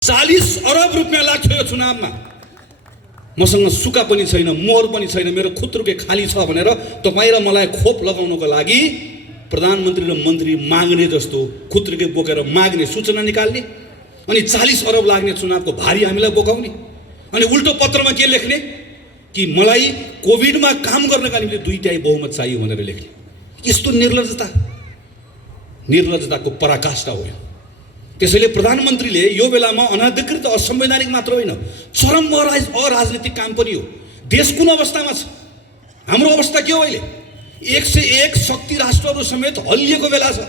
40 अरब रुपियाँ लाग्थ्यो यो चुनावमा। मसँग सुका पनि छैन, मोहर पनि छैन, मेरो खुत्रुके खाली छ भनेर तपाईँ र मलाई खोप लगाउनको लागि प्रधानमन्त्री र मन्त्री माग्ने जस्तो खुत्रुके बोकेर माग्ने सूचना निकाल्ने, अनि 40 अरब लाग्ने चुनावको भारी हामीलाई बोकाउने, अनि उल्टो पत्रमा के लेख्ने कि मलाई कोभिडमा काम गर्नका निम्ति 2/3 बहुमत चाहियो भनेर लेख्ने। यस्तो निर्लज्जताको पराकाष्ठा हो। त्यसैले प्रधानमन्त्रीले यो बेलामा अनाधिकृत असंवैधानिक मात्र होइन, चरम अराजनीतिक काम पनि हो। देश कुन अवस्थामा छ? हाम्रो अवस्था के हो? अहिले 101 शक्ति राष्ट्रहरू समेत हल्लिएको बेला छ।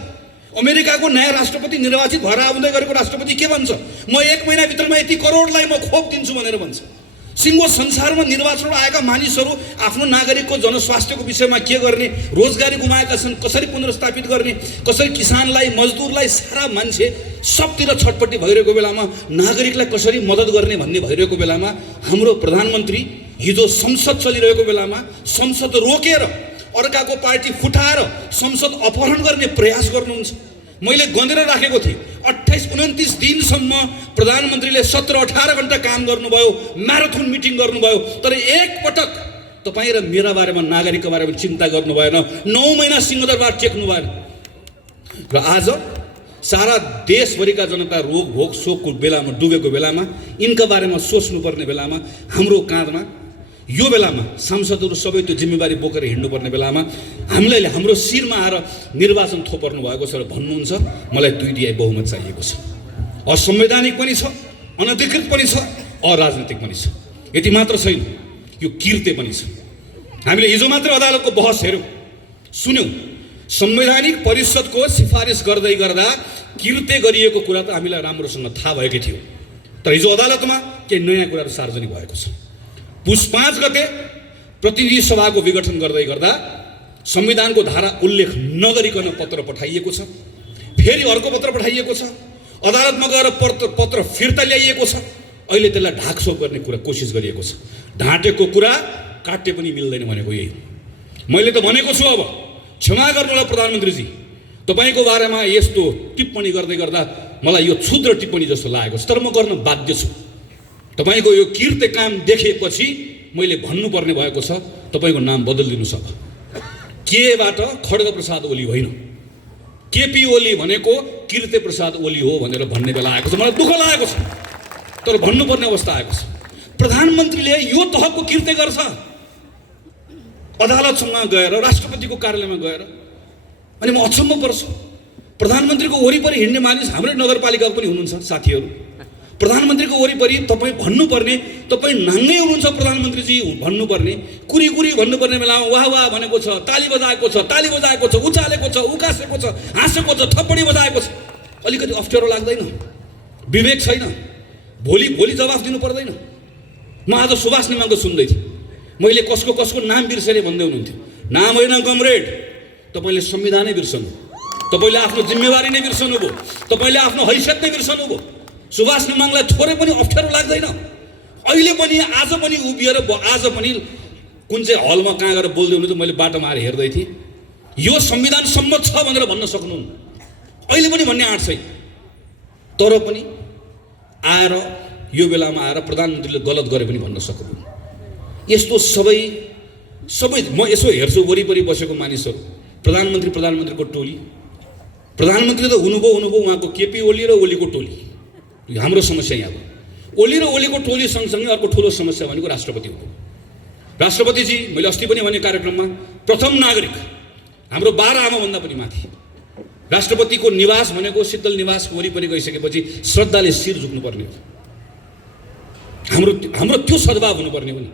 अमेरिकाको नयाँ राष्ट्रपति निर्वाचित भएर आउँदै गरेको राष्ट्रपति के भन्छ? म 1 महिनाभित्रमा यति करोडलाई म खोप दिन्छु भनेर भन्छ। सिङ्गो संसारमा निर्वाचनमा आएका मानिसहरू आफ्नो नागरिकको जनस्वास्थ्यको विषयमा के गर्ने, रोजगारी गुमाएका छन्, कसरी पुनर्स्थापित गर्ने, कसरी किसानलाई, मजदुरलाई, सारा मान्छे सबतिर छटपट्टि भइरहेको बेलामा नागरिकलाई कसरी मद्दत गर्ने भन्ने भइरहेको बेलामा हाम्रो प्रधानमन्त्री हिजो संसद चलिरहेको बेलामा संसद रोकेर अर्काको पार्टी फुटाएर संसद अपहरण गर्ने प्रयास गर्नुहुन्छ। मैले गनेर राखेको थिएँ 28-29 दिनसम्म प्रधानमन्त्रीले 17-18 घण्टा काम गर्नुभयो, म्याराथन मिटिङ गर्नुभयो, तर एकपटक तपाईँ र मेरा बारेमा, नागरिकको बारेमा चिन्ता गर्नु भएन। 9 महिना सिंहदरबार टेक्नु भएन। र आज सारा देशभरिका जनता रोग भोग शोकको बेलामा डुबेको बेलामा, यिनका बारेमा सोच्नुपर्ने बेलामा, हाम्रो काँधमा यो बेलामा सांसदहरू सबै त्यो जिम्मेवारी बोकेर हिँड्नुपर्ने बेलामा हामीलाई हाम्रो शिरमा आएर निर्वाचन थोपर्नु भएको छ र भन्नुहुन्छ मलाई 2/3 बहुमत चाहिएको छ। असंवैधानिक पनि छ, अनधिकृत पनि छ, अराजनीतिक पनि छ। यति मात्र छैन, यो किर्ते पनि छ। हामीले हिजो मात्र अदालतको बहस हेर्यौँ, सुन्यौँ। संवैधानिक परिषदको सिफारिस गर्दै गर्दा किर्ते गरिएको कुरा त हामीलाई राम्रोसँग थाहा भएकै थियो, तर हिजो अदालतमा केही नयाँ कुराहरू सार्वजनिक भएको छ। पुस 5 गते प्रतिनिधि सभाको विघटन गर्दै गर्दा संविधानको धारा उल्लेख नगरिकन पत्र पठाइएको छ, फेरि अर्को पत्र पठाइएको छ, अदालतमा गएर पत्र फिर्ता ल्याइएको छ। अहिले त्यसलाई ढाकछोप गर्ने कुरा कोसिस गरिएको छ। ढाँटेको कुरा काट्ने पनि मिल्दैन भनेको यही। मैले त भनेको छु, अब क्षमा गर्नुहोला प्रधानमन्त्रीजी, तपाईँको बारेमा यस्तो टिप्पणी गर्दै गर्दा मलाई यो क्षुद्र टिप्पणी जस्तो लागेको छ, तर म गर्न बाध्य छु। तपाईँको यो किर्ते काम देखेपछि मैले भन्नुपर्ने भएको छ, तपाईँको नाम बदलिदिनुहोस्। अब केबाट खड्गप्रसाद ओली होइन, केपी ओली भनेको किर्ते प्रसाद ओली हो भनेर भन्ने बेला आएको छ। मलाई दुःख लागेको छ, तर भन्नुपर्ने अवस्था आएको छ। प्रधानमन्त्रीले यो तहको किर्ते गर्छ, अदालतसँग गएर, राष्ट्रपतिको कार्यालयमा गएर। अनि म अचम्म पर्छु, प्रधानमन्त्रीको वरिपरि हिँड्ने मानिस हाम्रै नगरपालिकाको पनि हुनुहुन्छ साथीहरू। प्रधानमन्त्रीको वरिपरि तपाईँ भन्नुपर्ने, तपाईँ नाङ्गै हुनुहुन्छ प्रधानमन्त्रीजी भन्नुपर्ने, कुरी भन्नुपर्ने बेलामा वाह वाह भनेको छ, ताली बजाएको छ, उचालेको छ, उकासेको छ, हाँसेको छ, थप्पडी बजाएको छ। अलिकति अप्ठ्यारो लाग्दैन? विवेक छैन? भोलि जवाफ दिनु पर्दैन? म आज सुभाष नेमाङको सुन्दै थिएँ, मैले कसको नाम बिर्सेर भन्दै हुनुहुन्थ्यो। नाम होइन कमरेड, तपाईँले संविधानै बिर्सनु, तपाईँले आफ्नो जिम्मेवारी नै बिर्सनु भयो, तपाईँले आफ्नो हैसियत नै बिर्सनु भयो। सुभाष नेमाङलाई थोरै पनि अप्ठ्यारो लाग्दैन? अहिले पनि, आज पनि उभिएर, आज पनि कुन चाहिँ हलमा कहाँ गएर बोल्दै हुनुहुन्छ, मैले बाटोमा आएर हेर्दै थिएँ। यो संविधान सम्मत छ भनेर भन्न सक्नुहुन्न, अहिले पनि भन्ने आँट छैन। तर पनि आएर यो बेलामा आएर प्रधानमन्त्रीले गलत गरे पनि भन्न सक्नुहुन्न। यस्तो सबै म यसो हेर्छु वरिपरि बसेको मानिसहरू, प्रधानमन्त्रीको टोली, प्रधानमन्त्री त हुनुभयो उहाँको केपी ओली र ओलीको टोली। हाम्रो समस्या यहाँ हो। ओली र ओलीको टोली सँगसँगै अर्को ठुलो समस्या भनेको राष्ट्रपति हो। राष्ट्रपतिजी, मैले अस्ति पनि भने कार्यक्रममा, प्रथम नागरिक, हाम्रो 12 आमाभन्दा पनि माथि। राष्ट्रपतिको निवास भनेको शीतल निवासको वरिपरि गइसकेपछि श्रद्धाले शिर झुक्नुपर्ने हो। हाम्रो त्यो सद्भाव हुनुपर्ने हो नि।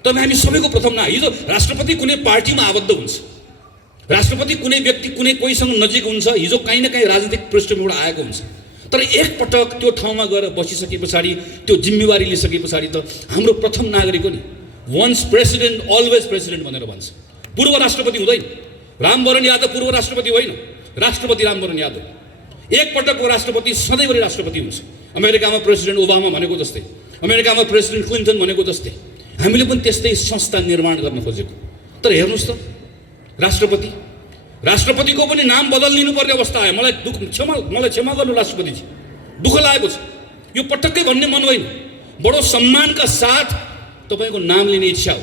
तर हामी सबैको प्रथम हिजो राष्ट्रपति कुनै पार्टीमा आबद्ध हुन्छ, राष्ट्रपति कुनै व्यक्ति कोहीसँग नजिक हुन्छ, हिजो काहीँ न काहीँ राजनीतिक पृष्ठभूमिबाट आएको हुन्छ। तर एकपटक त्यो ठाउँमा गएर बसिसके पछाडि, त्यो जिम्मेवारी लिइसके पछाडि त हाम्रो प्रथम नागरिक हो नि। वन्स प्रेसिडेन्ट अलवेज प्रेसिडेन्ट भनेर भन्छ। पूर्व राष्ट्रपति हुँदैन। रामवरण यादव पूर्व राष्ट्रपति होइन, राष्ट्रपति रामवरण यादव। एकपटकको राष्ट्रपति सधैँभरि राष्ट्रपति हुन्छ। अमेरिकामा प्रेसिडेन्ट ओबामा भनेको जस्तै, अमेरिकामा प्रेसिडेन्ट क्लिन्टन भनेको जस्तै हामीले पनि त्यस्तै संस्था निर्माण गर्न खोजेको। तर हेर्नुहोस् त, राष्ट्रपतिको पनि नाम बदलिनु पर्ने अवस्था आयो। मलाई क्षमा गर्नु राष्ट्रपतिजी, दुःख लागेको छ। यो पटक्कै भन्ने मन होइन। बडो सम्मानका साथ तपाईँको नाम लिने इच्छा हो,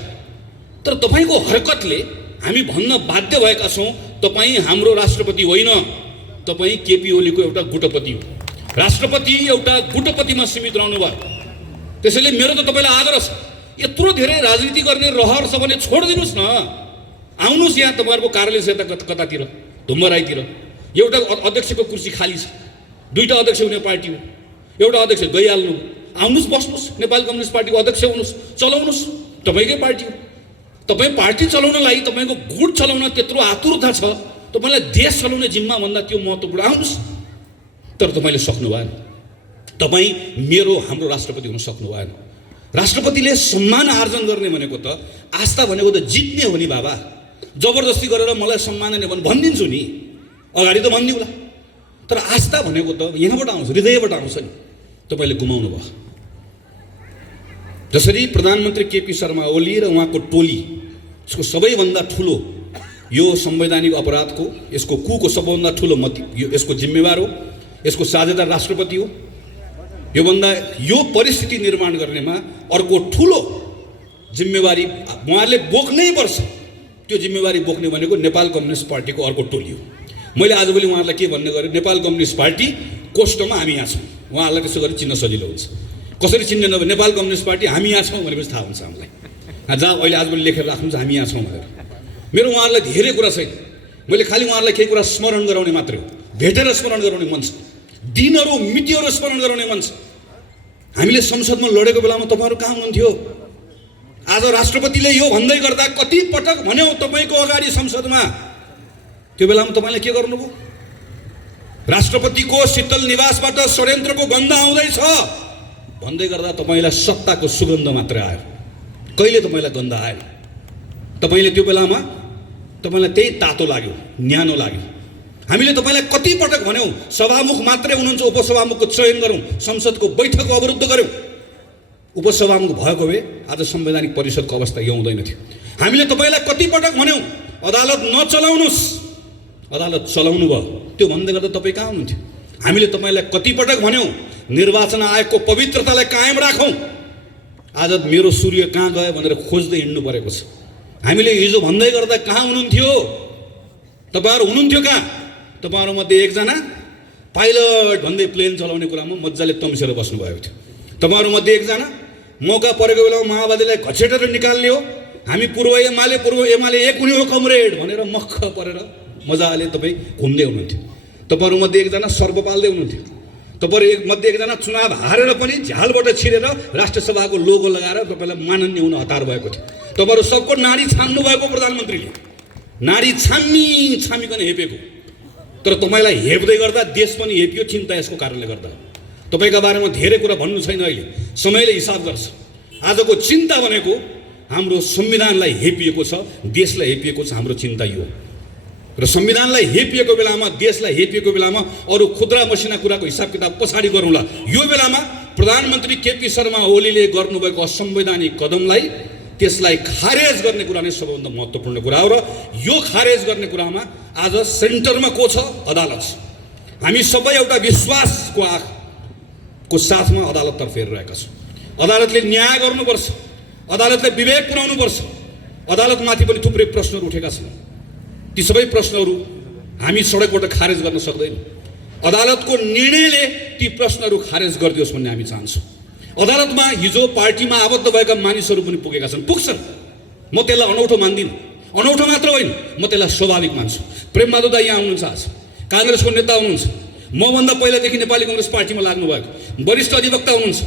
तर तपाईँको हरकतले हामी भन्न बाध्य भएका छौँ तपाईँ हाम्रो राष्ट्रपति होइन, तपाईँ केपी ओलीको एउटा गुटपति हो। राष्ट्रपति एउटा गुटपतिमा सीमित रहनु भयो। त्यसैले मेरो त तपाईँलाई आग्रह छ, यत्रो धेरै राजनीति गर्ने रहर छ भने छोडिदिनुहोस् न, आउनुहोस् यहाँ तपाईँहरूको कार्यालय छ यता कतातिर धुम्बराईतिर एउटा अध्यक्षको कुर्सी खाली छ, 2टा अध्यक्ष हुने पार्टी हो, एउटा अध्यक्ष गइहाल्नु, आउनुहोस् बस्नुहोस्, नेपाली कम्युनिस्ट पार्टीको अध्यक्ष हुनुहोस्, चलाउनुहोस्, तपाईँकै पार्टी हो। तपाईँ पार्टी चलाउनलाई तपाईँको गुट चलाउन त्यत्रो आतुरता छ, तपाईँलाई देश चलाउने जिम्मा भन्दा त्यो महत्त्वपूर्ण, आउनुहोस्। तर तपाईँले सक्नु भएन, तपाईँ मेरो हाम्रो राष्ट्रपति हुन सक्नु भएन। राष्ट्रपतिले सम्मान आर्जन गर्ने भनेको त आस्था भनेको त जित्ने हो नि बाबा। जबरजस्ती गरेर मलाई सम्मान नै भनिदिन्छु नि, अगाडि त भनिदिउँला, तर आस्था भनेको त यहाँबाट आउँछ, हृदयबाट आउँछ नि। तपाईँले गुमाउनु भयो। जसरी प्रधानमन्त्री केपी शर्मा ओली र उहाँको टोली यसको सबैभन्दा ठुलो यो संवैधानिक अपराधको यसको कुको सबैभन्दा ठुलो यसको जिम्मेवार हो, यसको साझेदार राष्ट्रपति हो। योभन्दा यो परिस्थिति निर्माण गर्नेमा अर्को ठुलो जिम्मेवारी उहाँहरूले बोक्नै पर्छ। त्यो जिम्मेवारी बोक्ने भनेको नेपाल कम्युनिस्ट पार्टीको अर्को टोली हो। मैले आजभोलि उहाँहरूलाई के भन्ने गरेँ, नेपाल कम्युनिस्ट पार्टी कोष्टमा हामी यहाँ छौँ, उहाँहरूलाई त्यसो गरी चिन्न सजिलो हुन्छ। कसरी चिन्ने नभए नेपाल कम्युनिस्ट पार्टी हामी यहाँ छौँ भनेपछि थाहा हुन्छ हामीलाई, जहाँ अहिले आजभोलि लेखेर राख्नुहुन्छ हामी यहाँ छौँ भनेर। मेरो उहाँहरूलाई धेरै कुरा छैन, मैले खालि उहाँहरूलाई केही कुरा स्मरण गराउने मात्रै हो, भेटेर स्मरण गराउने मन छ, दिनहरू मितिहरू स्मरण गराउने मन छ। हामीले संसदमा लडेको बेलामा तपाईँहरू कहाँ हुनुहुन्थ्यो? आज राष्ट्रपतिले यो भन्दै गर्दा कति पटक भन्यौ तपाईँको अगाडि संसदमा, त्यो बेलामा तपाईँले के गर्नुभयो? राष्ट्रपतिको शीतल निवासबाट षड्यन्त्रको गन्ध आउँदैछ भन्दै गर्दा तपाईँलाई सत्ताको सुगन्ध मात्रै आयो, कहिले तपाईँलाई गन्ध आएन। तपाईँले त्यो बेलामा तपाईँलाई त्यही तातो लाग्यो, न्यानो लाग्यो। हामीले तपाईँलाई कति पटक भन्यौँ सभामुख मात्रै हुनुहुन्छ, उपसभामुखको चयन गरौँ, संसदको बैठक अवरुद्ध गरौँ। उपसभामुख भएको भए आज संवैधानिक परिषदको अवस्था यो हुँदैन थियो। हामीले तपाईँलाई कति पटक भन्यौँ अदालत नचलाउनुहोस्, अदालत चलाउनु भयो, त्यो भन्दै गर्दा तपाईँ कहाँ हुनुहुन्थ्यो? हामीले तपाईँलाई कति पटक भन्यौँ निर्वाचन आयोगको पवित्रतालाई कायम राखौँ, आज मेरो सूर्य कहाँ गयो भनेर खोज्दै हिँड्नु परेको छ। हामीले हिजो भन्दै गर्दा कहाँ हुनुहुन्थ्यो? तपाईँहरू हुनुहुन्थ्यो कहाँ? तपाईँहरूमध्ये एकजना पाइलट भन्दै प्लेन चलाउने कुरामा मजाले तम्सेर बस्नुभएको थियो। तपाईँहरूमध्ये एकजना मौका परेको बेलामा माओवादीलाई घचेटेर निकाल्ने हो, हामी पूर्व एमाले एक हुने हो कमरेड भनेर मक्ख परेर मजाले तपाईँ घुम्दै हुनुहुन्थ्यो। तपाईँहरूमध्ये एकजना सर्व पाल्दै हुनुहुन्थ्यो। तपाईँहरू मध्ये एकजना चुनाव हारेर पनि झ्यालबाट छिरेर राष्ट्रसभाको लोगो लगाएर तपाईँलाई माननीय हुन हतार भएको थियो। तपाईँहरू सबको नाडी छान्नु भएको प्रधानमन्त्रीले, नाडी छामिकन हेपेको, तर तपाईँलाई हेप्दै गर्दा देश पनि हेपियो। चिन्ता यसको कारणले गर्दा तपाईँका बारेमा धेरै कुरा भन्नु छैन, अहिले समयले हिसाब गर्छ। आजको चिन्ता भनेको हाम्रो संविधानलाई हेपिएको छ, देशलाई हेपिएको छ। हाम्रो चिन्ता यो र संविधानलाई हेपिएको बेलामा, देशलाई हेपिएको बेलामा अरू खुद्रा मसिना कुराको हिसाब किताब पछाडि गरौँला। यो बेलामा प्रधानमन्त्री केपी शर्मा ओलीले गर्नुभएको असंवैधानिक कदमलाई त्यसलाई खारेज गर्ने कुरा नै सबैभन्दा महत्त्वपूर्ण कुरा हो। र यो खारेज गर्ने कुरामा आज सेन्टरमा को छ? अदालत छ। हामी सबै एउटा विश्वासको आँखको साथमा अदालततर्फ हेरिरहेका छौँ। अदालतले न्याय गर्नुपर्छ, अदालतलाई विवेक पुर्याउनुपर्छ। अदालतमाथि पनि थुप्रै प्रश्नहरू उठेका छन्, ती सबै प्रश्नहरू हामी सडकबाट खारेज गर्न सक्दैनौँ। अदालतको निर्णयले ती प्रश्नहरू खारेज गरिदियोस् भन्ने हामी चाहन्छौँ। अदालतमा हिजो पार्टीमा आबद्ध भएका मानिसहरू पनि पुगेका छन्, पुग्छन्। म त्यसलाई अनौठो मान्दिनँ, अनौठो मात्र होइन, म त्यसलाई स्वाभाविक मान्छु। प्रेमबहादुर दाइ यहाँ हुनुहुन्छ, आज काङ्ग्रेसको नेता हुनुहुन्छ, मभन्दा पहिलादेखि नेपाली कङ्ग्रेस पार्टीमा लाग्नु भएको वरिष्ठ अधिवक्ता हुनुहुन्छ।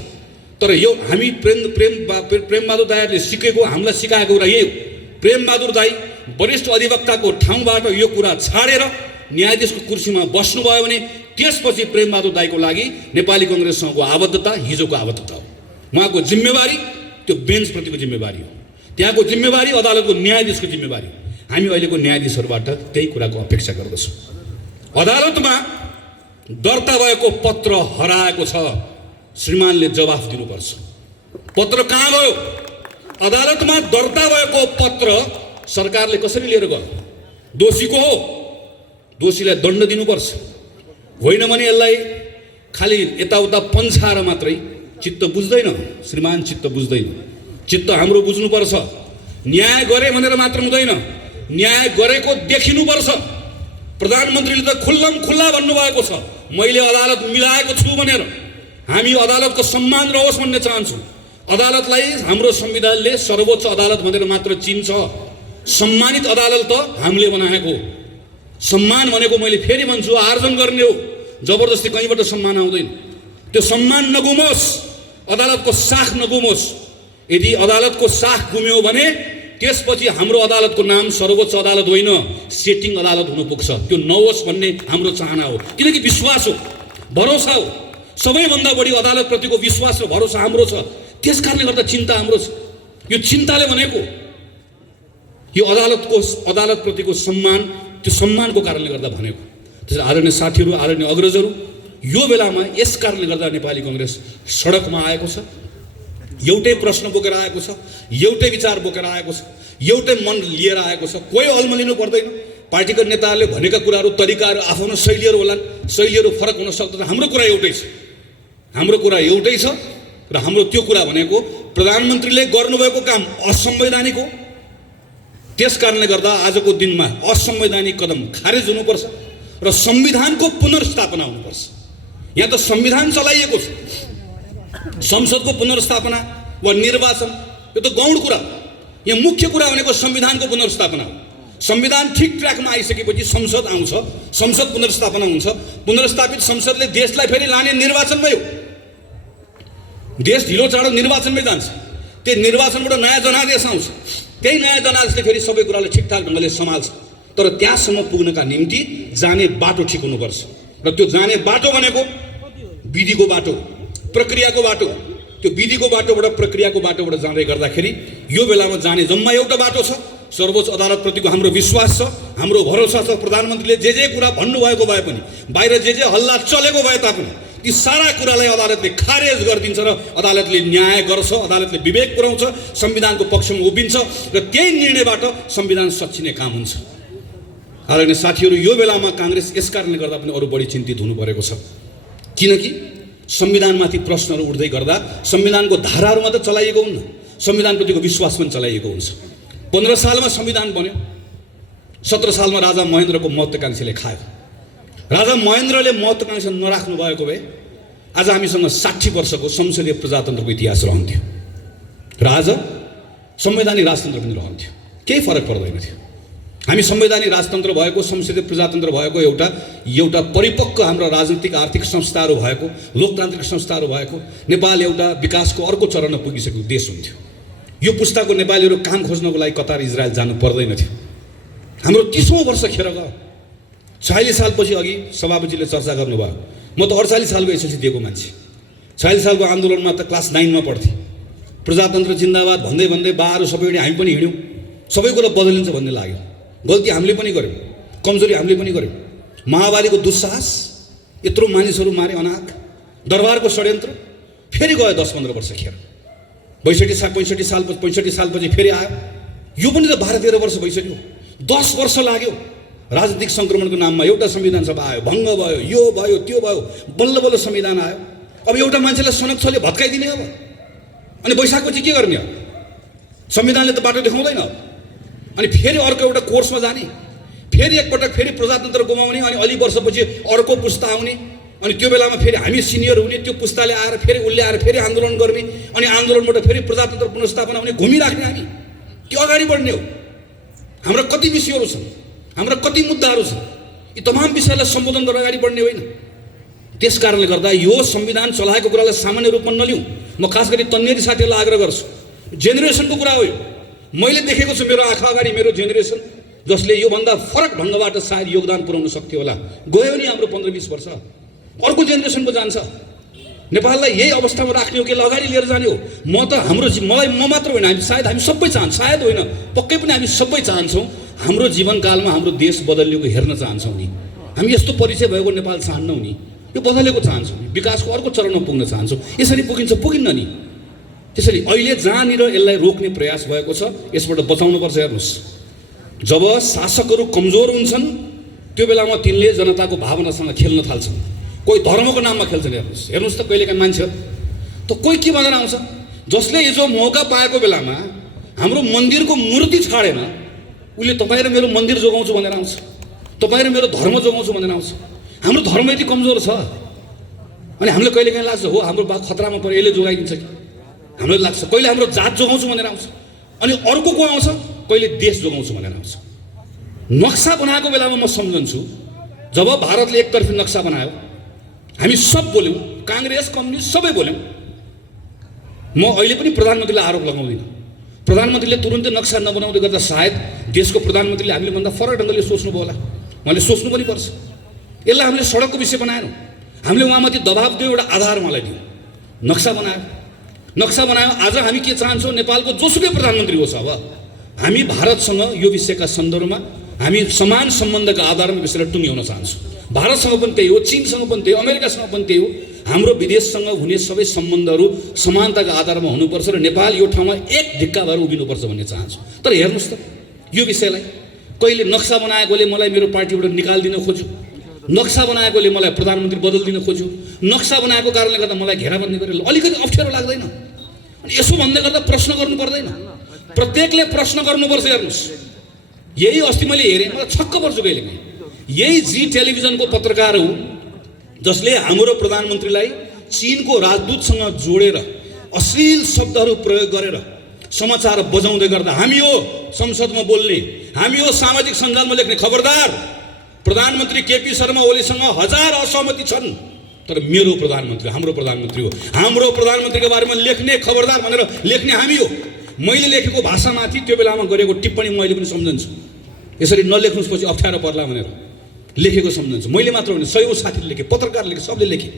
तर यो हामी प्रेमबहादुर दाइहरूले सिकेको, हामीलाई सिकाएको कुरा यही हो। प्रेमबहादुर दाइ वरिष्ठ अधिवक्ताको ठाउँबाट यो कुरा छाडेर न्यायाधीशको कुर्सीमा बस्नुभयो भने त्यसपछि प्रेमबहादुर दाइको लागि नेपाली कङ्ग्रेससँगको आबद्धता हिजोको आबद्धता हो। उहाँको जिम्मेवारी त्यो बेन्चप्रतिको जिम्मेवारी हो, त्यहाँको जिम्मेवारी अदालतको न्यायाधीशको जिम्मेवारी हो। हामी अहिलेको न्यायाधीशहरूबाट त्यही कुराको अपेक्षा गर्दछौँ। अदालतमा दर्ता भएको पत्र हराएको छ, श्रीमानले जवाफ दिनुपर्छ। पत्र कहाँ गयो? अदालतमा दर्ता भएको पत्र सरकारले कसरी लिएर गयो? दोषीको हो, दोषीलाई दण्ड दिनुपर्छ, होइन भने यसलाई खालि यताउता पन्छाएर मात्रै चित्त बुझ्दैन श्रीमान, चित्त बुझ्दैन। चित्त हाम्रो बुझ्नुपर्छ। न्याय गरे भनेर मात्र हुँदैन, न्याय गरेको देखिनुपर्छ। प्रधानमन्त्रीले त खुल्लम खुल्ला भन्नुभएको छ, मैले अदालत मिलाएको छु भनेर। हामी अदालतको सम्मान रहोस् भन्ने चाहन्छौँ। अदालतलाई हाम्रो संविधानले सर्वोच्च अदालत भनेर मात्र चिन्छ। सम्मानित अदालत त हामीले बनाएको। सम्मान भनेको मैले फेरि भन्छु आर्जन गर्ने हो, जबरजस्ती कहीँबाट सम्मान आउँदैन। त्यो सम्मान नगुमोस्, अदालतको साख नगुमोस्। यदि अदालतको साख गुम्यो भने त्यसपछि हाम्रो अदालतको नाम सर्वोच्च अदालत होइन, सेटिङ अदालत हुन पुग्छ। त्यो नहोस् भन्ने हाम्रो चाहना हो, किनकि विश्वास हो, भरोसा हो। सबैभन्दा बढी अदालतप्रतिको विश्वास र भरोसा हाम्रो छ। त्यस कारणले गर्दा चिन्ता हाम्रो छ। यो चिन्ताले भनेको यो अदालतप्रतिको सम्मान, त्यो सम्मानको कारणले गर्दा भनेको। त्यसैले आदरणीय साथीहरू, आदरणीय अग्रजहरू, यो बेलामा यस कारणले गर्दा नेपाली कङ्ग्रेस सडकमा आएको छ। एउटै प्रश्न बोकेर आएको छ, एउटै विचार बोकेर आएको छ, एउटै मन लिएर आएको छ। कोही अल्मलिनु पर्दैन। पार्टीका नेताहरूले भनेका कुराहरू, तरिकाहरू, आफ्नो शैलीहरू होलान्, शैलीहरू फरक हुन सक्दैन। हाम्रो कुरा एउटै छ, हाम्रो कुरा एउटै छ। र हाम्रो त्यो कुरा भनेको प्रधानमन्त्रीले गर्नुभएको काम असंवैधानिक हो। त्यस कारणले गर्दा आजको दिनमा असंवैधानिक कदम खारेज हुनुपर्छ र संविधानको पुनर्स्थापना हुनुपर्छ। यहाँ त संविधान चलाइएको छ, संसदको पुनर्स्थापना वा निर्वाचन यो त गौण कुरा। यहाँ मुख्य कुरा भनेको संविधानको पुनर्स्थापना हो। संविधान ठिक ट्र्याकमा आइसकेपछि संसद आउँछ, संसद पुनर्स्थापना हुन्छ। पुनर्स्थापित संसदले देशलाई फेरि लाने निर्वाचनमै हो। देश ढिलो चाँडो निर्वाचनमै जान्छ। त्यो निर्वाचनबाट नयाँ जनादेश आउँछ। त्यही नयाँ जनादेशले फेरि सबै कुरालाई ठिकठाक ढङ्गले सम्हाल्छ। तर त्यहाँसम्म पुग्नका निम्ति जाने बाटो ठिक हुनुपर्छ। र त्यो जाने बाटो भनेको विधिको बाटो, प्रक्रियाको बाटो। त्यो विधिको बाटोबाट, प्रक्रियाको बाटोबाट जाँदै गर्दाखेरि यो बेलामा जाने जम्मा एउटा बाटो छ। सर्वोच्च अदालतप्रतिको हाम्रो विश्वास छ, हाम्रो भरोसा छ। प्रधानमन्त्रीले जे कुरा भन्नुभएको भए पनि, बाहिर जे हल्ला चलेको भए तापनि ती सारा कुरालाई अदालतले खारेज गरिदिन्छ र अदालतले न्याय गर्छ, अदालतले विवेक पुर्याउँछ, संविधानको पक्षमा उभिन्छ र त्यही निर्णयबाट संविधान सच्चिने काम हुन्छ। आदरणीय साथीहरू, यो बेलामा काङ्ग्रेस यस कारणले गर्दा पनि अरू बढी चिन्तित हुनु परेको छ। किनकि संविधानमाथि प्रश्नहरू उठ्दै गर्दा संविधानको धाराहरू मात्र चलाइएको हुन्न, संविधानप्रतिको विश्वास पनि चलाइएको हुन्छ। 15 सालमा संविधान बन्यो, 17 सालमा राजा महेन्द्रको महत्त्वाकांक्षीले खायो। राजा महेन्द्रले महत्त्वाकांक्षा नराख्नु भएको भए आज हामीसँग 60 वर्षको संसदीय प्रजातन्त्रको इतिहास रहन्थ्यो र आज संवैधानिक राजतन्त्र पनि रहन्थ्यो। केही फरक पर्दैन थियो। हामी संवैधानिक राजतन्त्र भएको, संसदीय प्रजातन्त्र भएको, एउटा परिपक्व हाम्रो राजनीतिक आर्थिक संस्थाहरू भएको, लोकतान्त्रिक संस्थाहरू भएको नेपाल एउटा विकासको अर्को चरणमा पुगिसकेको देश हुन्थ्यो। यो पुस्ताको नेपालीहरू काम खोज्नको लागि कतार, इजरायल जानु पर्दैन थियो। हाम्रो 30औं वर्ष खेर गयो। 46 सालपछि अघि सभापतिले चर्चा गर्नुभयो। म त 48 सालको एसएलसी दिएको मान्छे। 46 सालको आन्दोलनमा त क्लास 9 मा पढ्थेँ। प्रजातन्त्र जिन्दाबाद भन्दै भन्दै बाहरू सबै हामी पनि हिँड्यौँ। सबै कुरा बदलिन्छ भन्ने लाग्यो। गल्ती हामीले पनि गर्यौँ, कमजोरी हामीले पनि गर्यौँ। माओवादीको दुस्साहस, यत्रो मानिसहरू मारे अनाथ, दरबारको षड्यन्त्र फेरि गयो 10-15 वर्ष खेर। 65 सालपछि फेरि आयो। यो पनि त 12-13 वर्ष भइसक्यो। 10 वर्ष लाग्यो। राजनीतिक सङ्क्रमणको नाममा एउटा संविधान सभा आयो, भङ्ग भयो, यो भयो, त्यो भयो, बल्ल बल्ल संविधान आयो। अब एउटा मान्छेलाई सनक छले भत्काइदिने अब, अनि वैशाखपछि के गर्ने? संविधानले त बाटो देखाउँदैन। अनि फेरि अर्को एउटा कोर्समा जाने, फेरि एकपटक फेरि प्रजातन्त्र गुमाउने, अनि अलि वर्षपछि अर्को पुस्ता आउने, अनि त्यो बेलामा फेरि हामी सिनियर हुने, त्यो पुस्ताले आएर फेरि उसले आएर फेरि आन्दोलन गर्ने, अनि आन्दोलनबाट फेरि प्रजातन्त्र पुनर्स्थापना हुने, घुमिराख्ने हामी। त्यो अगाडि बढ्ने हो। हाम्रा कति विषयहरू छन्, हाम्रा कति मुद्दाहरू छन्, यी तमाम विषयलाई सम्बोधन गरेर अगाडि बढ्ने होइन। त्यस कारणले गर्दा यो संविधान चलाएको कुरालाई सामान्य रूपमा नलिउँ। म खास गरी तन्नेरी साथीहरूलाई आग्रह गर्छु, जेनेरेसनको कुरा हो यो। मैले देखेको छु मेरो आँखा अगाडि मेरो जेनेरेसन, जसले योभन्दा फरक ढङ्गबाट सायद योगदान पुर्याउन सक्थ्यो होला। गयो नि हाम्रो 15-20 वर्ष, अर्को जेनेरेसनको जान्छ। नेपाललाई यही अवस्थामा राख्ने हो कि अगाडि लिएर जाने हो? म मात्र होइन, हामी सबै चाहन्छौँ, सायद होइन पक्कै पनि हामी सबै चाहन्छौँ हाम्रो जीवनकालमा हाम्रो देश बदलिएको हेर्न चाहन्छौँ नि। हामी यस्तो परिचय भएको नेपाल चाहन्नौँ नि, यो बदलेको चाहन्छौँ नि, विकासको अर्को चरणमा पुग्न चाहन्छौँ। यसरी पुगिन्छ, पुगिन्न नि। त्यसैले अहिले जहाँनिर यसलाई रोक्ने प्रयास भएको छ, यसबाट बचाउनुपर्छ। हेर्नुहोस्, जब शासकहरू कमजोर हुन्छन् त्यो बेलामा तिनले जनताको भावनासँग खेल्न थाल्छन्। कोही धर्मको नाममा खेल्छन्। हेर्नुहोस् त कहिलेकाहीँ मान्छे त कोही के भनेर आउँछ, जसले हिजो मौका पाएको बेलामा हाम्रो मन्दिरको मूर्ति छाडेन, उसले तपाईँ र मेरो मन्दिर जोगाउँछु भनेर आउँछ, तपाईँ र मेरो धर्म जोगाउँछु भनेर आउँछ। हाम्रो धर्म यति कमजोर छ अनि हामीले कहिलेकाहीँ लाग्छ हो हाम्रो बा खतरामा पऱ्यो यसले जोगाइदिन्छ कि, हामीलाई लाग्छ। कहिले हाम्रो जात जोगाउँछु भनेर आउँछ, अनि अर्को को आउँछ, कहिले देश जोगाउँछु भनेर आउँछ। नक्सा बनाएको बेलामा म सम्झन्छु, जब भारतले एकतर्फी नक्सा बनायो, हामी सब बोल्यौँ, काङ्ग्रेस कम्युनिस्ट सबै बोल्यौँ। म अहिले पनि प्रधानमन्त्रीलाई आरोप लगाउँदिनँ, प्रधानमन्त्रीले तुरुन्तै नक्सा नबनाउँदै गर्दा सायद देशको प्रधानमन्त्रीले हामीले भन्दा फरक ढङ्गले सोच्नुभयो होला, उहाँले सोच्नु पनि पर्छ। यसलाई हामीले सडकको विषय बनाएनौँ, हामीले उहाँमाथि दबाब दियो, एउटा आधार उहाँलाई दियो, नक्सा बनायो। नक्सा बनायो। आज हामी के चाहन्छौँ, नेपालको जोसुकै प्रधानमन्त्री होस्, अब हामी भारतसँग यो विषयका सन्दर्भमा हामी समान सम्बन्धका आधारमा विषयलाई टुङ्ग्याउन चाहन्छौँ। भारतसँग पनि त्यही हो, चीनसँग पनि त्यही हो, अमेरिकासँग पनि त्यही हो। हाम्रो विदेशसँग हुने सबै सम्बन्धहरू समानताका आधारमा हुनुपर्छ र नेपाल यो ठाउँमा एक ढिक्का भएर उभिनुपर्छ भन्ने चाहन्छु। तर हेर्नुहोस् त यो विषयलाई कहिले नक्सा बनाएकोले मलाई मेरो पार्टीबाट निकालिदिन खोज्यो, नक्सा बनाएकोले मलाई प्रधानमन्त्री बदलिदिन खोज्यो, नक्सा बनाएको कारणले गर्दा मलाई घेराबन्दी गरेर अलिकति अप्ठ्यारो लाग्दैन? अनि यसो भन्दै गर्दा प्रश्न गर्नु पर्दैन? प्रत्येकले प्रश्न गर्नुपर्छ। हेर्नुहोस्, यही अस्ति मैले हेरेँ, मलाई छक्क पर्छु कहिलेकाहीँ। यही जी टेलिभिजनको पत्रकार हो जसले हाम्रो प्रधानमन्त्रीलाई चीनको राजदूतसँग जोडेर अश्लील शब्दहरू प्रयोग गरेर समाचार बजाउँदै गर्दा हामी हो संसदमा बोल्ने, हामी हो सामाजिक सञ्जालमा लेख्ने, खबरदार प्रधानमन्त्री केपी शर्मा ओलीसँग 1000 असहमति छन्, तर मेरो प्रधानमन्त्री हाम्रो प्रधानमन्त्री हो, हाम्रो प्रधानमन्त्रीको बारेमा लेख्ने खबरदार भनेर लेख्ने हामी हो। मैले लेखेको भाषामाथि त्यो बेलामा गरेको टिप्पणी मैले पनि सम्झन्छु, यसरी नलेख्नुहोस् पछि अप्ठ्यारो पर्ला भनेर लेखेको सम्झन्छु। मैले मात्र होइन, सयौँ साथीले लेखे, पत्रकार लेखे, सबले लेखे।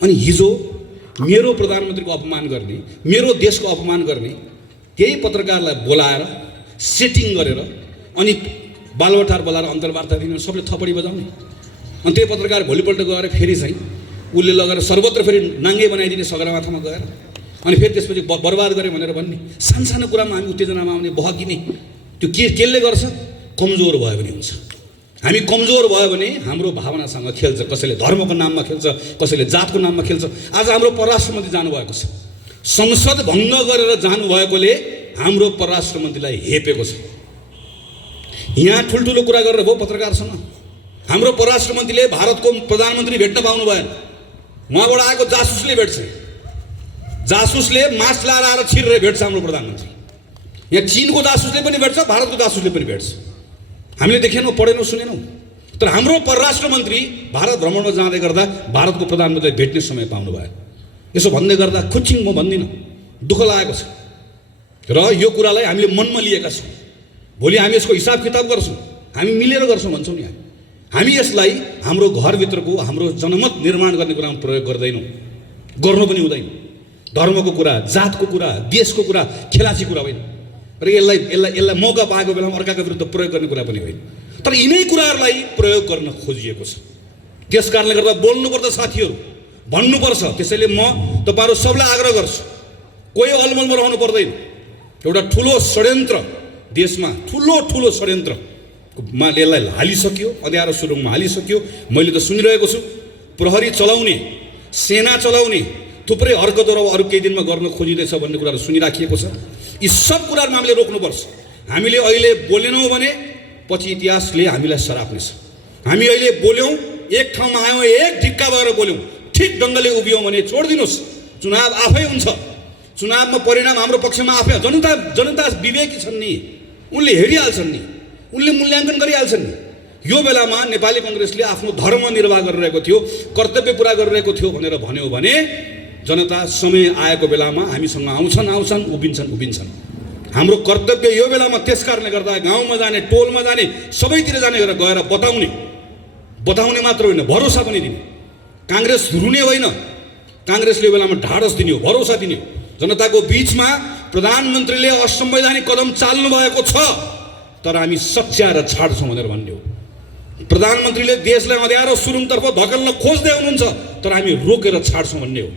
अनि हिजो मेरो प्रधानमन्त्रीको अपमान गर्ने, मेरो देशको अपमान गर्ने त्यही पत्रकारलाई बोलाएर सेटिङ गरेर अनि बालबटार बोलाएर अन्तर्वार्ता दिने, सबले थपडी बजाउने। अनि त्यही पत्रकार भोलिपल्ट गएर फेरि चाहिँ उसले लगेर सर्वत्र फेरि नाङ्गे बनाइदिने सगरमाथामा गएर, अनि फेरि त्यसपछि बर्बाद गऱ्यो भनेर भन्ने। सानसानो कुरामा हामी उत्तेजनामा आउने, बहकिने, त्यो केले गर्छ? कमजोर भयो भने हुन्छ। हामी कमजोर भयो भने हाम्रो भावनासँग खेल्छ, कसैले धर्मको नाममा खेल्छ, कसैले जातको नाममा खेल्छ। आज हाम्रो परराष्ट्र मन्त्री जानुभएको छ, संसद भङ्ग गरेर जानुभएकोले हाम्रो परराष्ट्र मन्त्रीलाई हेपेको छ। यहाँ ठुल्ठुलो कुरा गरेर भयो पत्रकारसँग। हाम्रो परराष्ट्र मन्त्रीले भारतको प्रधानमन्त्री भेट्न पाउनु भएन, उहाँबाट आएको जासुसले भेट्छ, जासुसले मास्क लाएर आएर छिरेर भेट्छ हाम्रो प्रधानमन्त्री। यहाँ चीनको जासुसले पनि भेट्छ, भारतको जासुसले पनि भेट्छ। हामीले देखेनौँ, पढेनौँ, सुनेनौँ। तर हाम्रो परराष्ट्र मन्त्री भारत भ्रमणमा जाँदै गर्दा भारतको प्रधानमन्त्रीलाई भेट्ने समय पाउनु भयो। यसो भन्दै गर्दा खुच्चिङ म भन्दिनँ, दुःख लागेको छ र यो कुरालाई हामीले मनमा लिएका छौँ। भोलि हामी यसको हिसाब किताब गर्छौँ, हामी मिलेर गर्छौँ भन्छौँ नि। हामी यसलाई हाम्रो घरभित्रको हाम्रो जनमत निर्माण गर्ने कुरामा प्रयोग गर्दैनौँ, गर्नु पनि हुँदैन। धर्मको कुरा, जातको कुरा, देशको कुरा खेलाची कुरा होइन र यसलाई मौका पाएको बेलामा अर्काको विरुद्ध प्रयोग गर्ने कुरा पनि होइन। तर यिनै कुराहरूलाई प्रयोग गर्न खोजिएको छ। त्यस कारणले गर्दा बोल्नुपर्छ साथीहरू, भन्नुपर्छ। त्यसैले म तपाईँहरू सबलाई आग्रह गर्छु, कोही अलमलमा रहनु पर्दैन। एउटा ठुलो षड्यन्त्र देशमा, ठुलो षड्यन्त्रमा यसलाई हालिसक्यो, अँध्यारो सुरुङमा हालिसक्यो। मैले त सुनिरहेको छु, प्रहरी चलाउने, सेना चलाउने थुप्रै हरकतहरू अरू केही दिनमा गर्न खोजिँदैछ भन्ने कुराहरू सुनिराखिएको छ। यी सब कुराहरूमा हामीले रोक्नुपर्छ। हामीले अहिले बोलेनौँ भने पछि इतिहासले हामीलाई सराप्नेछ। हामी अहिले बोल्यौँ, एक ठाउँमा आयौँ, एक ढिक्का भएर बोल्यौँ, ठिक ढङ्गले उभियौँ भने छोडिदिनुहोस्, चुनाव आफै हुन्छ। चुनावमा परिणाम हाम्रो पक्षमा आफै। जनता विवेकी छन् नि, उनले हेरिहाल्छन् नि, उनले मूल्याङ्कन गरिहाल्छन् नि। यो बेलामा नेपाली कङ्ग्रेसले आफ्नो धर्म निर्वाह गरिरहेको थियो, कर्तव्य पुरा गरिरहेको थियो भनेर भन्यो भने जनता समय आएको बेलामा हामीसँग आउँछन्, उभिन्छन्। हाम्रो कर्तव्य यो बेलामा त्यस कारणले गर्दा गाउँमा जाने, टोलमा जाने, सबैतिर जाने गरेर गएर बताउने मात्र होइन, भरोसा पनि दिने। काङ्ग्रेस रुने होइन, काङ्ग्रेसले यो बेलामा ढाडस दिने हो, भरोसा दिने हो। जनताको बिचमा प्रधानमन्त्रीले असंवैधानिक कदम चाल्नु भएको छ, तर हामी सच्याएर छाड्छौँ भनेर भन्ने हो। प्रधानमन्त्रीले देशलाई अँध्यारो सुरुङतर्फ धकेल्न खोज्दै हुनुहुन्छ, तर हामी रोकेर छाड्छौँ भन्ने हो।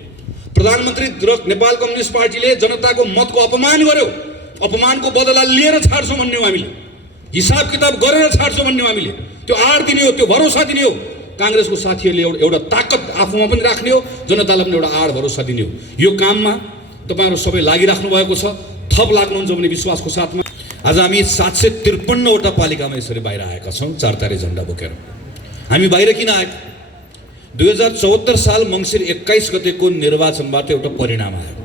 प्रधानमन्त्री र नेपाल कम्युनिस्ट पार्टीले जनताको मतको अपमान गर्यो, अपमानको बदला लिएर छाड्छौँ भन्ने हो। हामीले हिसाब किताब गरेर छाड्छौँ भन्ने हो। हामीले त्यो आड दिने हो, त्यो भरोसा दिने हो। काङ्ग्रेसको साथीहरूले एउटा ताकत आफूमा पनि राख्ने हो, जनतालाई पनि एउटा आड भरोसा दिने हो। यो काममा तपाईँहरू सबै लागिराख्नु भएको छ, थप लाग्नुहुन्छ भन्ने विश्वासको साथमा आज हामी 753वटा पालिकामा यसरी बाहिर आएका छौँ 4 तारे झन्डा बोकेर। हामी बाहिर किन आएको? 2074 साल मङ्सिर 21 गतेको निर्वाचनबाट एउटा परिणाम आयो।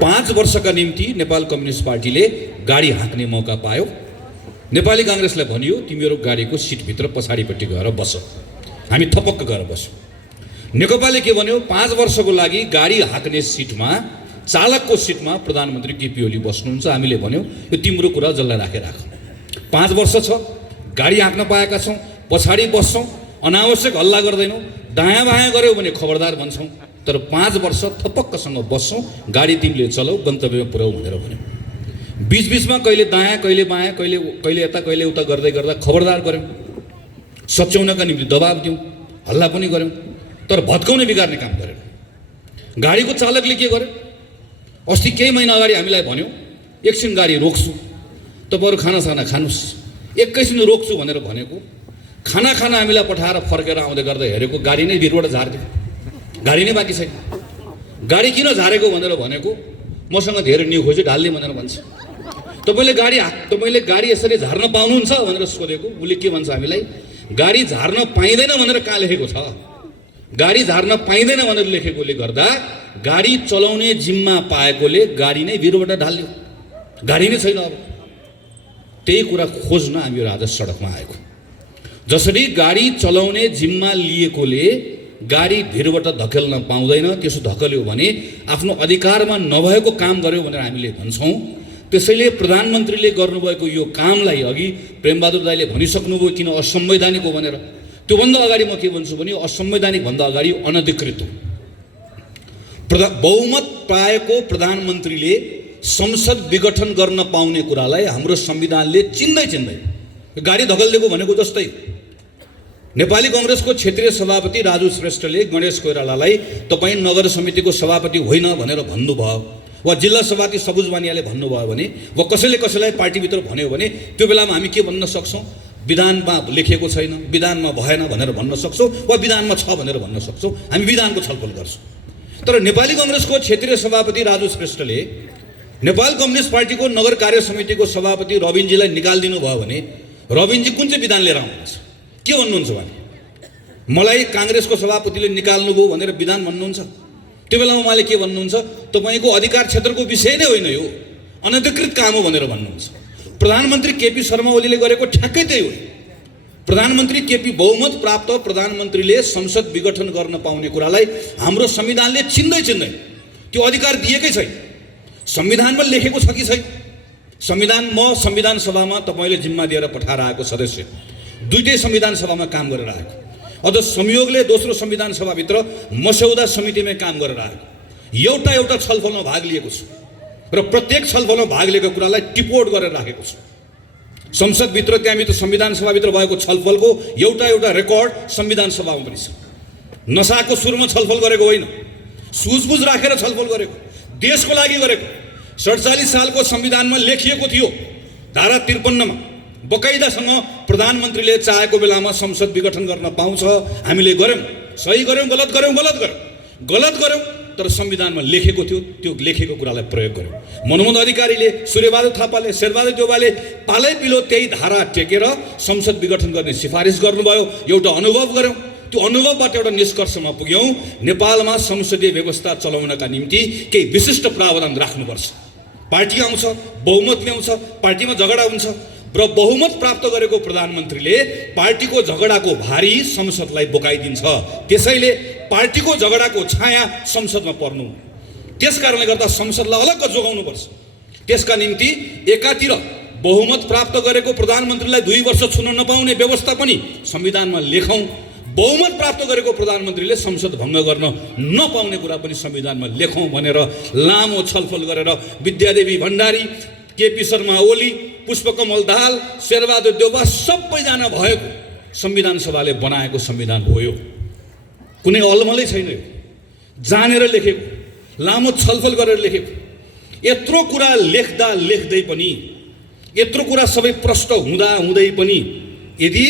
5 वर्षका निम्ति नेपाल कम्युनिस्ट पार्टीले गाडी हाँक्ने मौका पायो। नेपाली काङ्ग्रेसलाई भनियो तिमीहरू गाडीको सिटभित्र पछाडिपट्टि गएर बस, हामी थपक्क गएर बस्यौँ। नेकपाले के भन्यो, 5 वर्षको लागि गाडी हाँक्ने सिटमा, चालकको सिटमा प्रधानमन्त्री केपी ओली बस्नुहुन्छ। हामीले भन्यो यो तिम्रो कुरा जसलाई राख। 5 वर्ष छ, गाडी हाँक्न पाएका छौँ, पछाडि बस्छौँ, अनावश्यक हल्ला गर्दैनौँ, दायाँ बायाँ गऱ्यौ भने खबरदार भन्छौँ, तर 5 वर्ष थपक्कसँग बस्छौँ, गाडी तिमीले चलाऊ, गन्तव्यमा पुऱ्याऊ भनेर भन्यो। बिचबिचमा कहिले दायाँ कहिले बायाँ कहिले यता कहिले उता गर्दै गर्दा खबरदार गऱ्यौँ, सच्याउनका निम्ति दबाब दियौँ, हल्ला पनि गऱ्यौँ, तर भत्काउने बिगार्ने काम गऱ्यौँ। गाडीको चालकले के गर्यो, अस्ति केही महिना अगाडि हामीलाई भन्यो एकछिन गाडी रोक्छु, तपाईँहरू खानासाना खानुहोस्, एकैछिन रोक्छु भनेर भनेको, खाना हामीलाई पठाएर फर्केर आउँदै गर्दा हेरेको गाडी नै भिरबाट झारिदियो, गाडी नै बाँकी छैन। गाडी किन झारेको भनेर भनेको, मसँग धेरै न्यु खोज्यो ढाल्ने भनेर भन्छ। तपाईँले गाडी यसरी झार्न पाउनुहुन्छ भनेर सोधेको, उसले के भन्छ हामीलाई, गाडी झार्न पाइँदैन भनेर कहाँ लेखेको छ? गाडी झार्न पाइँदैन भनेर लेखेकोले गर्दा गाडी चलाउने जिम्मा पाएकोले गाडी नै भिरबाट ढाल्यो, गाडी नै छैन। अब त्यही कुरा खोज्न हामीहरू आज सडकमा आएको। जसरी गाडी चलाउने जिम्मा लिएकोले गाडी भिरबाट धकेल्न पाउँदैन, त्यसो धकेल्यो भने आफ्नो अधिकारमा नभएको काम गर्यो भनेर हामीले भन्छौँ। त्यसैले प्रधानमन्त्रीले गर्नुभएको यो कामलाई अघि प्रेमबहादुर दाइले भनिसक्नुभयो किन असंवैधानिक हो भनेर। त्योभन्दा अगाडि म के भन्छु भने असंवैधानिक भन्दा अगाडि अनधिकृत हो। बहुमत पाएको प्रधानमन्त्रीले संसद विघटन गर्न पाउने कुरालाई हाम्रो संविधानले चिन्दै गाडी धकेलिदिएको भनेको जस्तै। नेपाली कांग्रेसको क्षेत्रीय सभापति राजु श्रेष्ठले गणेश कोइरालालाई तपाईँ नगर समितिको सभापति होइन भनेर भन्नुभयो, वा जिल्ला सभापति सबुज बानियाले भन्नुभयो भने, वा कसैलाई पार्टीभित्र भन्यो भने त्यो बेलामा हामी के भन्न सक्छौँ, विधानमा लेखिएको छैन, विधानमा भएन भनेर भन्न सक्छौँ, वा विधानमा छ भनेर भन्न सक्छौँ। हामी विधानको छलफल गर्छौँ। तर नेपाली कांग्रेसको क्षेत्रीय सभापति राजु श्रेष्ठले नेपाल कम्युनिस्ट पार्टीको नगर कार्य समितिको सभापति रविनजीलाई निकालिदिनु भयो भने रविनजी कुन चाहिँ विधान लिएर आउनुहुन्छ, के भन्नुहुन्छ भने मलाई काङ्ग्रेसको सभापतिले निकाल्नुभयो भनेर विधान भन्नुहुन्छ। त्यो बेलामा उहाँले के भन्नुहुन्छ, तपाईँको अधिकार क्षेत्रको विषय नै होइन, यो अनधिकृत काम हो भनेर भन्नुहुन्छ। प्रधानमन्त्री केपी शर्मा ओलीले गरेको ठ्याक्कै त्यही हो। प्रधानमन्त्री केपी बहुमत प्राप्त प्रधानमन्त्रीले संसद विघटन गर्न पाउने कुरालाई हाम्रो संविधानले चिन्दै त्यो अधिकार दिएकै छैन। संविधानमा लेखेको छ कि छैन? संविधान सभामा तपाईँले जिम्मा दिएर पठाएर आएको सदस्य दुईटै संविधान सभामा काम गरेर आएको, अझ संयोगले दोस्रो संविधान सभाभित्र मस्यौदा समितिमा काम गरेर आएको, एउटा छलफलमा भाग लिएको छु र प्रत्येक छलफलमा भाग लिएको कुरालाई टिपोट गरेर राखेको छु। संसदभित्र त्यहाँभित्र संविधान सभाभित्र भएको छलफलको एउटा रेकर्ड संविधान सभामा पनि छ। नसाको सुरुमा छलफल गरेको होइन, सुझबुझ राखेर छलफल गरेको, देशको लागि गरेको। 47 सालको संविधानमा लेखिएको थियो धारा 53मा बकाइदासँग प्रधानमन्त्रीले चाहेको बेलामा संसद विघटन गर्न पाउँछ। हामीले गर्यौँ, सही गर्यौँ, गलत गर्यौँ, तर संविधानमा लेखेको थियो, त्यो लेखेको कुरालाई प्रयोग गर्यौँ। मनमोहन अधिकारीले, सूर्यबहादुर थापाले, शेरबहादुर देउवाले पालै पिलो त्यही धारा टेकेर संसद विघटन गर्ने सिफारिस गर्नुभयो। एउटा अनुभव गर्यौँ, त्यो अनुभवबाट एउटा निष्कर्षमा पुग्यौँ, नेपालमा संसदीय व्यवस्था चलाउनका निम्ति केही विशिष्ट प्रावधान राख्नुपर्छ। पार्टी आउँछ, बहुमत ल्याउँछ, पार्टीमा झगडा हुन्छ र बहुमत प्राप्त गरेको प्रधानमन्त्रीले पार्टीको झगडाको भारी संसदलाई बोकाइदिन्छ। त्यसैले पार्टीको झगडाको छाया संसदमा पर्नु, त्यसकारणले गर्दा संसदलाई अलग्ग जोगाउनुपर्छ। त्यसका निम्ति एकातिर बहुमत प्राप्त गरेको प्रधानमन्त्रीलाई 2 वर्ष छुन नपाउने व्यवस्था पनि संविधानमा लेखौँ, बहुमत प्राप्त गरेको प्रधानमन्त्रीले संसद भङ्ग गर्न नपाउने कुरा पनि संविधानमा लेखौँ भनेर लामो छलफल गरेर विद्यादेवी भण्डारी, केपी शर्मा ओली, पुष्पकमल दाहाल, शेरबहादुर देउवा सबैजना भएको संविधान सभाले बनाएको संविधान हो। यो कुनै अलमलै छैन, जानेर लेखेको, लामो छलफल गरेर लेखेको। यत्रो कुरा लेख्दै पनि, यत्रो कुरा सबै प्रष्ट हुँदै पनि यदि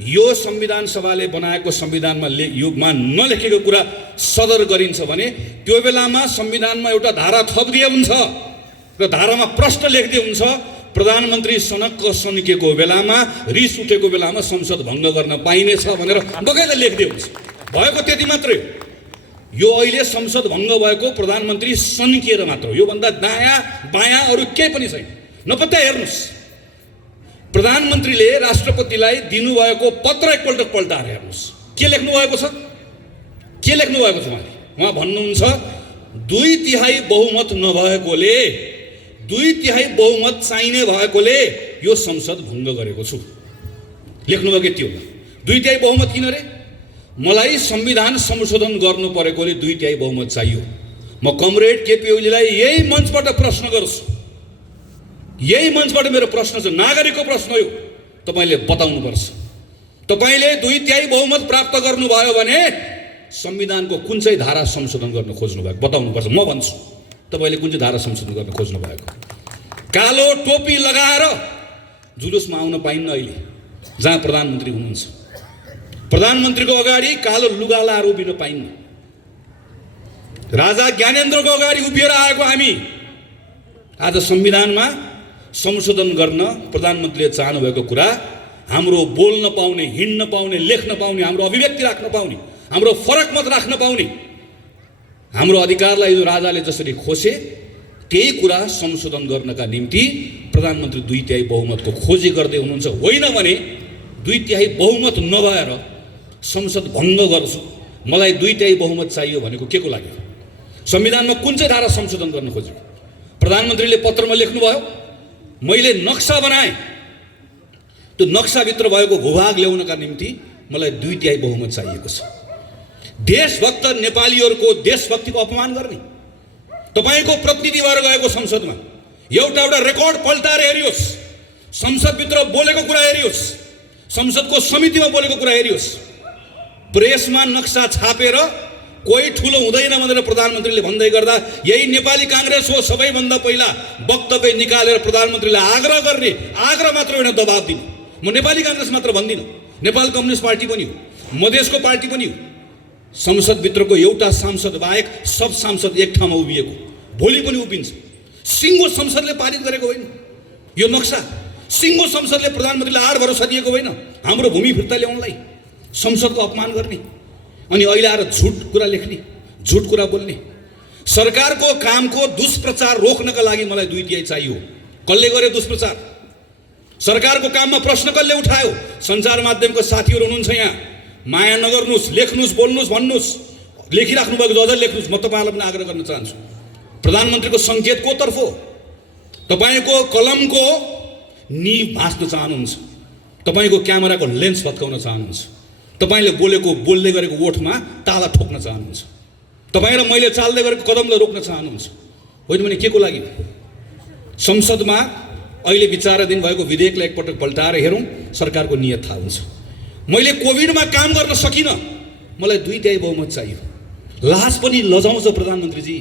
यो संविधान सभाले बनाएको संविधानमा योमा नलेखेको कुरा सदर गरिन्छ भने त्यो बेलामा संविधानमा एउटा धारा थपिदिए हुन्छ र धारामा प्रश्न लेख्दै हुन्छ प्रधानमन्त्री सनक्क सन्किएको बेलामा रिस उठेको बेलामा संसद भङ्ग गर्न पाइनेछ भनेर बगैँचा लेख्दै हुन्छ। भएको त्यति मात्रै। यो अहिले संसद भङ्ग भएको प्रधानमन्त्री सन्किएर मात्र हो। योभन्दा दायाँ बायाँ अरू केही पनि छैन। नपत्ता हेर्नुहोस्, प्रधानमन्त्रीले राष्ट्रपतिलाई दिनुभएको पत्र एकपल्ट पल्टाएर हेर्नुहोस् के लेख्नु भएको छ। के लेख्नु भएको छ उहाँ भन्नुहुन्छ 2/3 बहुमत नभएकोले 2/3 बहुमत चाहिने भएकोले यो संसद भङ्ग गरेको छु। लेख्नुभएको त्यो 2/3 बहुमत किन रे? मलाई संविधान संशोधन गर्नु परेकोले 2/3 बहुमत चाहियो। म कमरेड केपी ओलीलाई यही मञ्चबाट प्रश्न गर्छु, यही मञ्चबाट मेरो प्रश्न छ, नागरिकको प्रश्न हो, तपाईले बताउनुपर्छ। तपाईले 2/3 बहुमत प्राप्त गर्नुभयो भने संविधानको कुन चाहिँ धारा संशोधन गर्न खोज्नु भएको बताउनुपर्छ। म भन्छु तपाईले कुन चाहिँ धारा संशोधन गर्न खोज्नु भएको। कालो टोपी लगाएर जुलुसमा आउन पाइन्न अहिले जहाँ प्रधानमन्त्री हुनुहुन्छ। प्रधानमन्त्रीको अगाडि कालो लुगा लाएर उभिन पाइन्न। राजा ज्ञानेन्द्रको अगाडि उभिएर आएको हामी आज संविधानमा संशोधन गर्न प्रधानमन्त्रीले चाहनुभएको कुरा हाम्रो बोल्न पाउने, हिँड्न पाउने, लेख्न पाउने, हाम्रो अभिव्यक्ति राख्न पाउने, हाम्रो फरक मत राख्न पाउने, हाम्रो अधिकारलाई यो राजाले जसरी खोसे त्यही कुरा संशोधन गर्नका निम्ति प्रधानमन्त्री 2/3 बहुमतको खोजी गर्दै हुनुहुन्छ। होइन भने 2/3 बहुमत नभएर संसद भङ्ग गर्छु, मलाई 2/3 बहुमत चाहियो भनेको के को लागि? संविधानमा कुन चाहिँ धारा संशोधन गर्न खोजेको? प्रधानमन्त्रीले पत्रमा लेख्नुभयो मैले नक्सा बनाएँ, त्यो नक्साभित्र भएको भूभाग ल्याउनका निम्ति मलाई 2/3 बहुमत चाहिएको छ। देशभक्त नेपालीहरूको देशभक्तिको अपमान गर्ने, तपाईको प्रतिनिधि भएर गएको संसदमा एउटा रेकर्ड पल्टाएर हेरियोस्, संसदभित्र बोलेको कुरा हेरियोस्, संसदको समितिमा बोलेको कुरा हेरियोस्। प्रेसमा नक्सा छापेर कोही ठुलो हुँदैन भनेर प्रधानमन्त्रीले भन्दै गर्दा यही नेपाली काङ्ग्रेस हो सबैभन्दा पहिला वक्तव्य निकालेर प्रधानमन्त्रीले आग्रह गर्ने, आग्रह मात्र होइन दबाब दिने। म नेपाली काङ्ग्रेस मात्र भन्दिनँ, नेपाल कम्युनिस्ट पार्टी पनि हो, मधेसको पार्टी पनि हो। संसदभित्रको एउटा सांसद बाहेक सब सांसद एक ठाउँमा उभिएको, भोलि पनि उभिन्छ। सिङ्गो संसदले पारित गरेको होइन यो नक्सा, सिङ्गो संसदले प्रधानमन्त्रीलाई आड भरोसा दिएको होइन हाम्रो भूमि फिर्ता ल्याउनलाई। संसदको अपमान गर्ने अनि अहिले आएर झुट कुरा लेख्ने, झुट कुरा बोल्ने। सरकारको कामको दुष्प्रचार रोक्नका लागि मलाई 2/3 चाहियो। कसले गर्यो दुष्प्रचार? सरकारको काममा प्रश्न कसले उठायो? सञ्चार माध्यमको साथीहरू हुनुहुन्छ यहाँ, माया नगर्नुहोस्, लेख्नुहोस्, बोल्नुहोस्, भन्नुहोस्, लेखिराख्नु भएको अझ लेख्नुहोस्। म तपाईँलाई पनि आग्रह गर्न चाहन्छु, प्रधानमन्त्रीको सङ्केत कोतर्फ हो? तपाईँको कलमको निभ भाँच्न चाहनुहुन्छ, तपाईँको क्यामेराको लेन्स भत्काउन चाहनुहुन्छ, तपाईँले बोल्दै गरेको ओठमा ताला ठोक्न चाहनुहुन्छ, तपाईँ र मैले चाल्दै गरेको कदमलाई रोक्न चाहनुहुन्छ। होइन भने के को लागि? संसदमा अहिले विचाराधीन भएको विधेयकलाई एकपटक पल्टाएर हेरौँ, सरकारको नियत थाहा हुन्छ। मैले कोभिडमा काम गर्न सकिनँ, मलाई 2/3 बहुमत चाहियो। लाज पनि लजाउँछ प्रधानमन्त्रीजी।